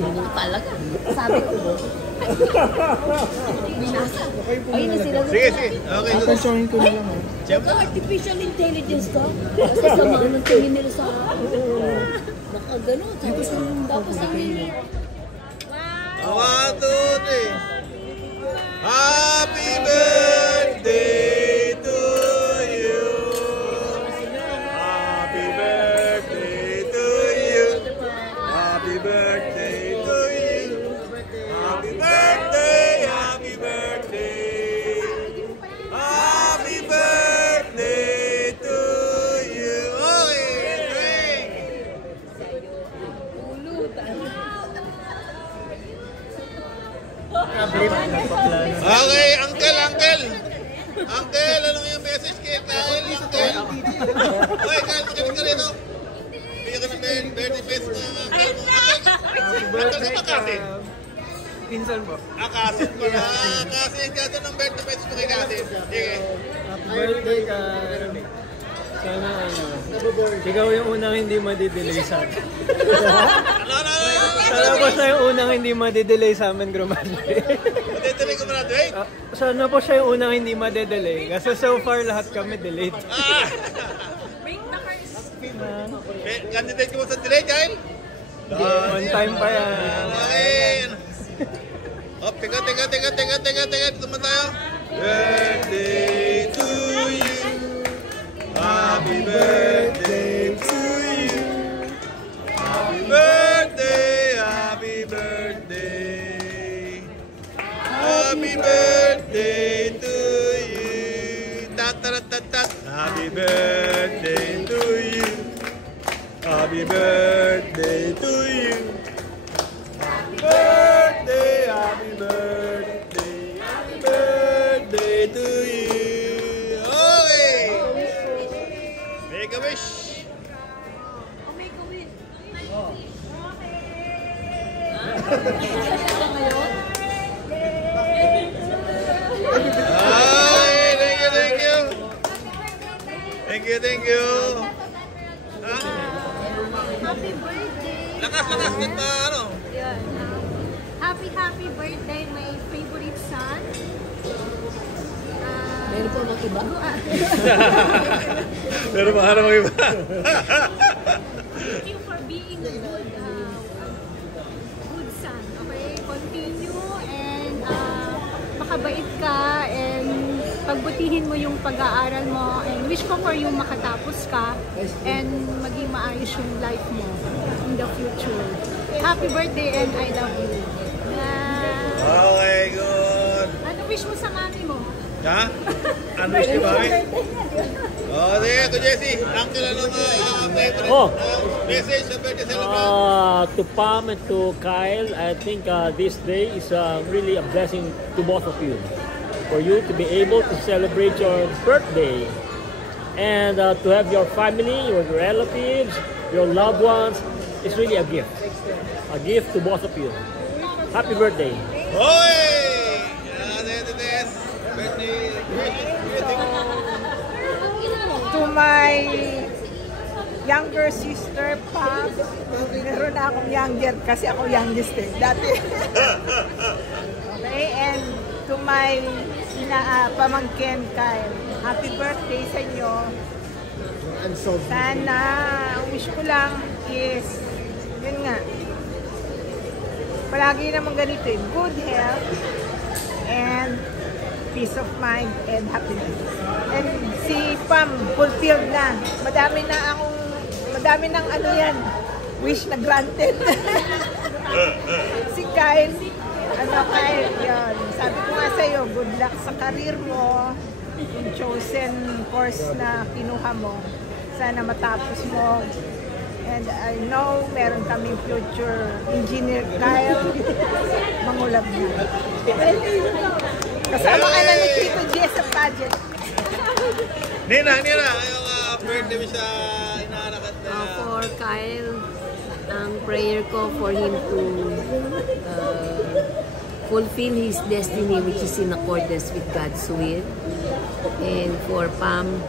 Hindi talaga. Sabi ko. Binasa. Ayun na sila. Sige, sige. Okay. Papansyawin ko na lang. Naka-artificial intelligence ka? Kasi sama ng tingin nila sa nakagano. Tapos sabi. One, two, three. Happy birthday to you. Happy birthday to you. Happy birthday to you. Happy birthday, happy birthday. Happy birthday to you. Okay, okay, uncle. Uncle, anong yung message kay Kyle, uncle? Okay, Kyle, makinig ka rito. Bigyan ka ng birthday face na uncle mo. Uncle ka ba Kasin? Pinsan po. Kasin ko na. Kasin ka doon ng birthday face mo kay Kasin. Sige. Happy birthday ka. Sana ikaw yung unang hindi madidelay sa akin. Sana po siya yung unang hindi madidelay sa amin, Grumadi. Madidelay ko muna, Dwayne? Sana po siya yung unang hindi madidelay. Kasi so far lahat kami delayed. Candidate ko mo sa delay, Kyle? On time pa yan. Okay. Oh, teka. Dito naman tayo. Birthday to you. Happy birthday to you. Happy birthday, happy birthday. Happy birthday to you. Tat. Happy birthday to you. Happy birthday to you. Happy birthday, happy birthday. Happy birthday to you. Make a wish. Make a wish. Thank you. Happy birthday. Lakas kita ano? Happy birthday, my favorite son. Meron po mga iba? Pero baka naman iba. Thank you for being a good son. Okay? Continue and makabait ka and pagbutihin mo yung pag-aaral mo and wish ko for you makatapos ka and maging maayos yung life mo in the future. Happy birthday and I love you. Okay, good. Ano wish mo sa mami mo? Ha? Ano wish ni Mami? Oh, sige, to Jesse. Uncle, anong favorite message sa birthday celebration? To Pam and to Kyle, I think this day is really a blessing to both of you. For you to be able to celebrate your birthday and to have your family, your relatives, your loved ones, it's really a gift. A gift to both of you. Happy birthday. Hoy! To my younger sister, Pam, meron na akong younger kasi ako youngest dati. Okay, and to my pamangkin, Kyle, happy birthday sa inyo. Sana, ang wish ko lang is, yun nga, palagi naman ganito good health and peace of mind and happiness. And si Pam, fulfilled na. Madami ng ano yan, wish na granted. Si Kyle, yun. Sabi ko nga sa'yo, good luck sa career mo, yung chosen course na kinuha mo. Sana matapos mo. And I know meron kaming future engineer, Kyle, mangulab na. Kasama ka na ni Tito Jess sa pageant. Nina, yung birthday mo siya inaanakat na. For Kyle, ang prayer ko for him to fulfill his destiny which is in accordance with God's will. And for Pam,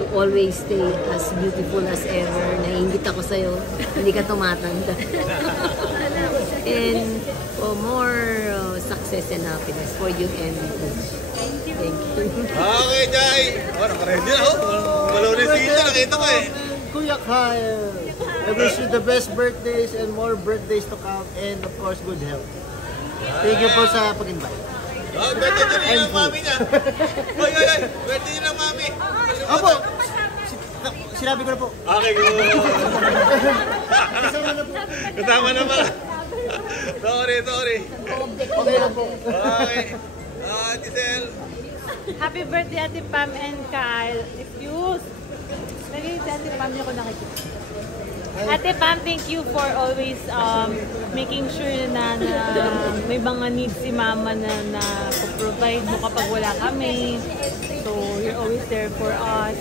to always stay as beautiful as ever. Naiingit ako sa'yo. Hindi ka tumatanda. And for more success and happiness for you and Coach. Thank you. Okay, Jai. Oh, nakaready na. Malaw na sila. Nakita ko eh. Kuya Kyle, I wish you the best birthdays and more birthdays to come, and of course, good health. Thank you po sa pag-invite. Oh, birthday din niya ang mami niya. Oy. Birthday niya ng mami. Opo! Sinabi ko na po. Okay, good. Kasama na pala. Sorry. Okay lang po. Okay. Giselle. Happy birthday, Ate Pam and Kyle. Excuse. Naging si Ate Pam niyo ko nakikita. Ate Pam, thank you for always making sure na may mga needs si Mama na provide mo kapag wala kami. So, you're always there for us.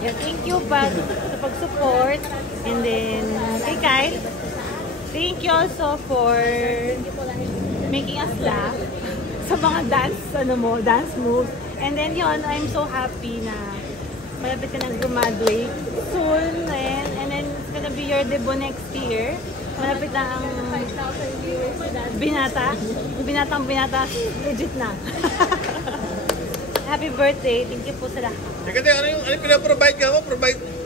Yeah, thank you pa sa pag-support. And then, kay Kyle, thank you also for making us laugh sa mga dance moves. And then yun, I'm so happy na malapit ka nang graduate soon. And then it's gonna be your debut next year. Malapit na ang binata, legit na. Happy birthday. Thank you po sa lahat. Teka, ano yung pinaprovide ka mo?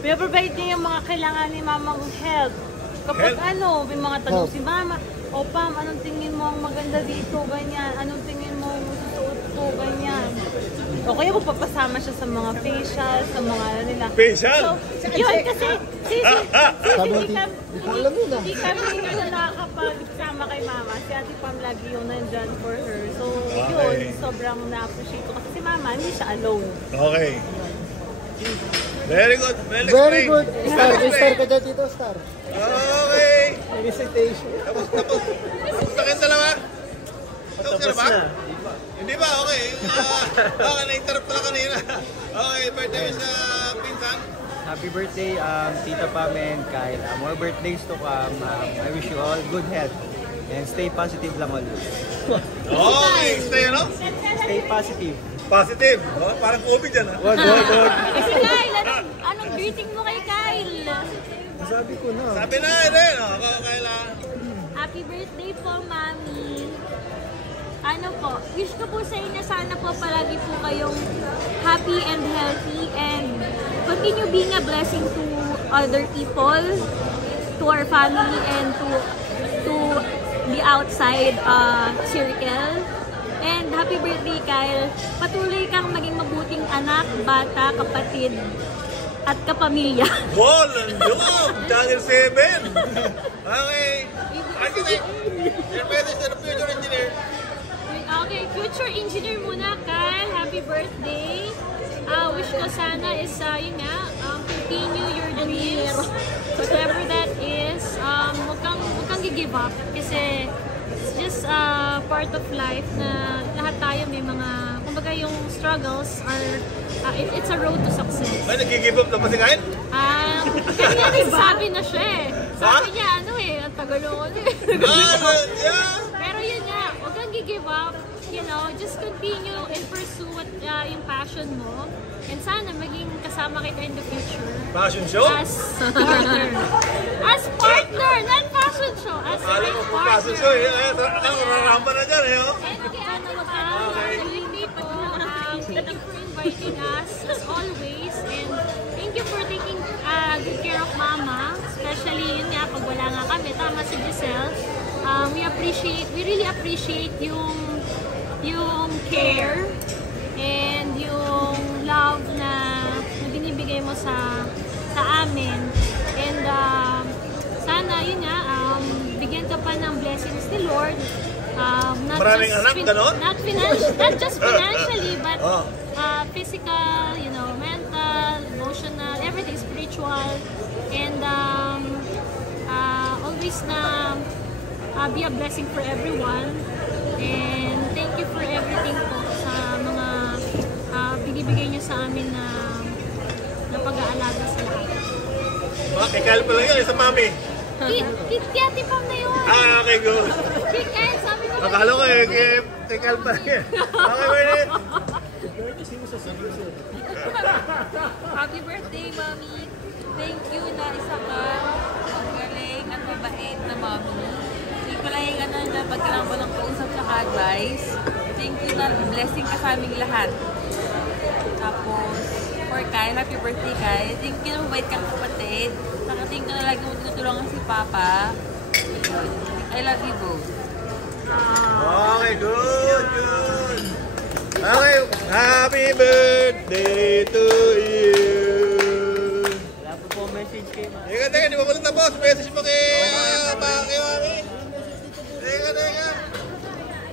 Pinaprovide niya yung mga kailangan ni Mamang health. Kapag may mga tanong si Mama, o Pam, anong tingin mo ang maganda dito, ganyan. Anong tingin mo ang susuot ko, ganyan. O kaya magpapasama siya sa mga facial, sa mga nila. Facial? So, yun kasi, hindi kami na nakakapagsama kay Mama. Si Ate Pam lagi yung nandyan for her. So, yun, sobrang na-appreciate ko. Kasi si Mama, hindi siya alone. Okay. Very good. Very good. Star ka dyan dito, Star. Okay. Recitation. Tapos na kayong dalawa? Tapos ka na ba? Hindi ba? Okay. Okay, na-interrupt na kanina. Okay, birthday sa pinsan. Happy birthday, Tita Pam and Kyle. More birthdays to come. I wish you all good health. And stay positive lang always. Okay, stay ano? Stay positive. Positive. Oh, parang COVID yan ha? Wag. Si Kyle, anong greeting mo kay Kyle? Sabi ko na. Sabi na, Eden. Kayla. Happy birthday po, Mami. Ano po, wish ko po sa inyo, sana po palagi po kayong happy and healthy and continue being a blessing to other people, to our family, and to the outside circle. And happy birthday, Kyle. Patuloy kang maging mabuting anak, bata, kapatid, at kapamilya. Wall and job! Channel 7! Okay. Your message to the future engineer. Okay, future engineer muna, Kyle. Happy birthday. Wish ko sana is, continue your dreams. Whatever that is, huwag kang give up. Kasi it's just part of life na lahat tayo may mga, kumbaga yung struggles are, it's a road to success. May nag-give up na ba si Kyle? Kasi nga sabi na siya eh. Sabi niya, ang tagalog eh. Pero yun nga, huwag kang give up. Just continue and pursue what yung passion mo. And sana maging kasama kita in the future. Passion show? As partner. As partner, not passion show. As Alam mo po passion show eh. Nararamba na dyan eh. And hindi po, thank you for inviting us as always. And thank you for taking good care of Mama. Especially yun nga, pag wala nga kami, tama si Giselle. We really appreciate yung care and yung love na binibigay mo sa amin. And sana yun nga, bigyan ka pa ng blessings ni Lord. Maraming anak, ganon? Not just financially, but physical, mental, emotional, everything, spiritual. And always na be a blessing for everyone. And thank you for everything po sa mga binibigay niyo sa amin na pag-aalaga sa lahat. Kay Kyle pa lang yun, sa mami. Ate Pam na yun. Okay, good. Kay Kyle, sabi ko. Akala ko kay Kyle pa lang yun. Okay, Bernie. Happy birthday, Mami. Thank you na isa ka magaling at mabait na Mami. ko lang yung ano dyan, pag kailangan ko ng kausap sa advice. Thank you na blessing ka sa aming lahat. Tapos, for Kyle, happy birthday Kyle. Thank you na mabait kang kapatid. Nakating ko na lagi mo tinutulungan si Papa. I love you both. Okay, good, good. Okay, happy birthday to you. Wala pa po message kay Ma. Teka, di ba pala tapos? Message mo kay Mami. Teka.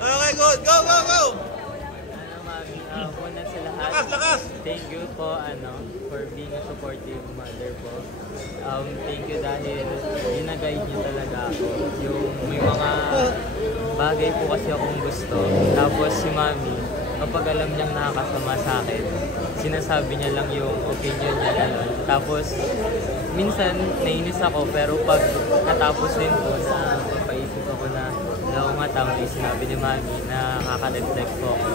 Okay, good. Go. Mami, una sa lahat. Lakas. Thank you po, for being a supportive mother po. Thank you dahil gina-guide niyo talaga ako. Yung may mga bagay po kasi akong gusto. Tapos si Mami, kapag alam niyang nakakasama sa akin, sinasabi niya lang yung opinion niya gano'n. Tapos, minsan nainis ako, pero pag natapos din po na papaisip ako na wala nga tama yung sinabi ni Mami na nakaka-reflect po ako.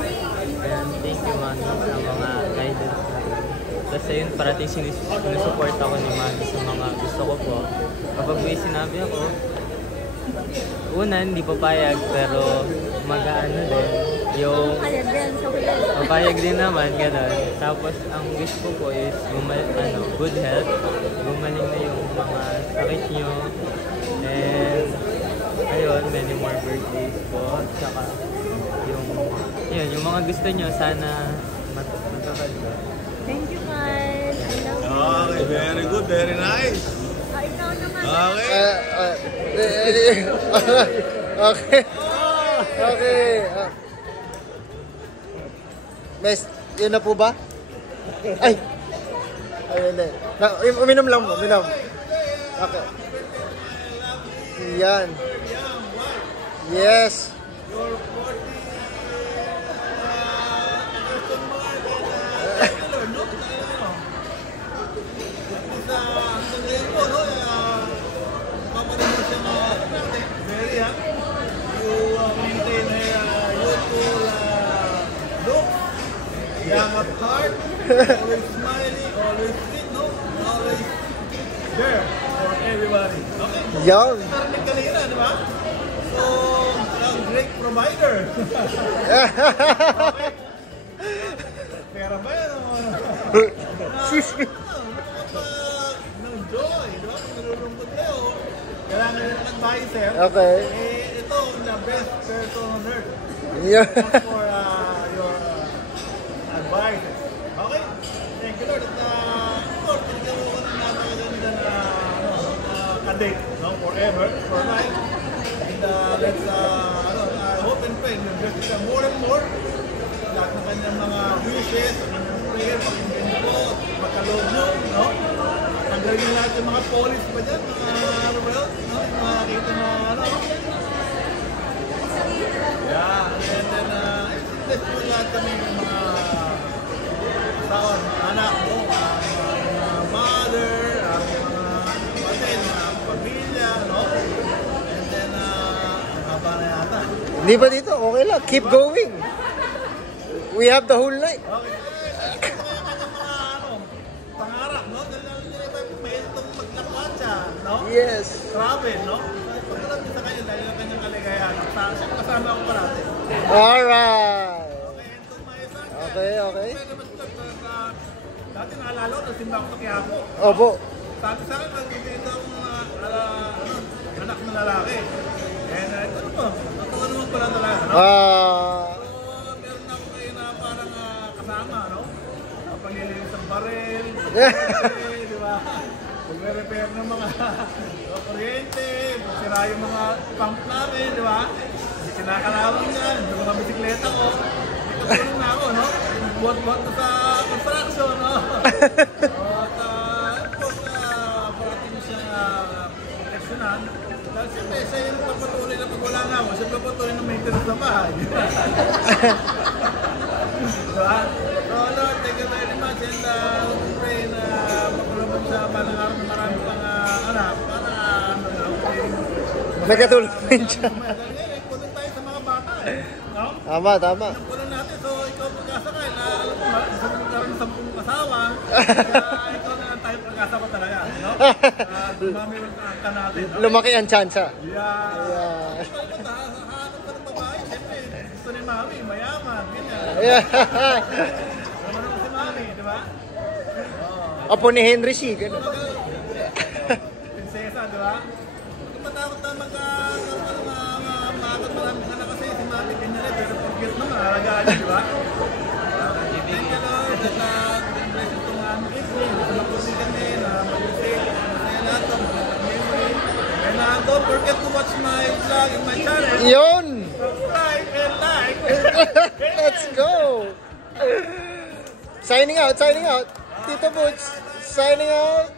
And thank you Mami sa mga guidance na. Tapos ayun, parating sinusupport ako ni Mami sa mga gusto ko po. Kapag may sinabi ako, una, hindi papayag, pero mag-ano din. Yung papayag din naman, gano'n. Tapos ang wish ko po is good health. Gumaling na yung mga sakit nyo. And ayun, many more birthdays po. Tsaka yung mga gusto nyo, sana magkakanda. Thank you, Kyle. I love you. Okay, very good, very nice. Ikaw naman. Okay. Mes, yun na po ba? Ay! Ayun na. Uminom lang mo, uminom. Okay. Yan. Yes. Young at heart, always smiling, always fit, always there for everybody. Okay? Young. Narinig kanina, di ba? So, great provider. Okay? Pera ba yan? Joy, di ba? Kung nalulungkot kayo, kailangan nyo ng advisor. Okay. Ito, the best person on earth. Yeah. For your advice. Okay? Thank you, Lord. At of course, pinigyan mo ko ng napakaganda na kadate, forever, for life. And let's, I hope and pray, bless ka more and more. Lahat ng kanyang mga wishes, ang kanyang prayer, pakinggan niyo po, magkaloob niyo, tanggalin niyo lahat yung mga police pa dyan, mga kita na, yeah, and then, let's do lahat kami ng mga taon, anak mo, mga mother, mga kapatid, mga pamilya, and then, haba na yata. Hindi ba dito? Okay lang. Keep going. We have the whole night. Okay. Ito kaya kanyang mga, pangarap, dahil nila may itong maglakwat siya, Yes. Travel, pagkalat niya sa kanya dahil ang kanyang kaligayahan. Siya kasama ako parati. Alright. Okay, and to my son. Okay. Dati naalala ko, nasimba ako sa Quiapo. Opo. Sabi sa akin, nagtitinda akong anak na lalaki. And ito naman, natuwa naman pala talaga. So, meron na ako kayo na parang kasama, paglilinis ng baril, di ba? Pag-repair ng mga kuryente, sira yung mga pump namin, di ba? Kinakalawang yan, yung mga bisikleta ko. Tulong na ako, buhat-buhat na sa construction, At, parating mo siyang proteksyonan. Dahil siyempre, siya yung papatuloy na pag wala na ako, siya papatuloy na maintenance na bahay. Diba? So, Lord, thank you very much, and we pray na makulabot sa balang araw na marami pang anak, para May katulong rin siya. Kunin tayo sa mga bata, Tama. Kunin natin, so ikaw pagkasakay na, alam mo, gusto mo magkaroon ng 10 asawa, kaya ikaw na lang tayo pagkasa ko talaga, Dumami ka natin. Lumaki ang tsansa. Yeah. Hahanap ka ng babae. Siyempre, gusto ni Mami, mayaman. Ganyan. Yeah. Naman ako si Mami, di ba? Apo ni Henry C. Ganun. Prinsesa, di ba? Matakot na matakot maraming anak kasi si Mami din na rin. Pero forget na maalagaan niya, di ba? Thank you, Lord. At bless itong aming evening. Gusto kami na mag-take. Masaya lahat ng memory. And don't forget to watch my vlog in my channel. Yun! Subscribe and like. Let's go! Signing out, signing out. Tito Butch, signing out.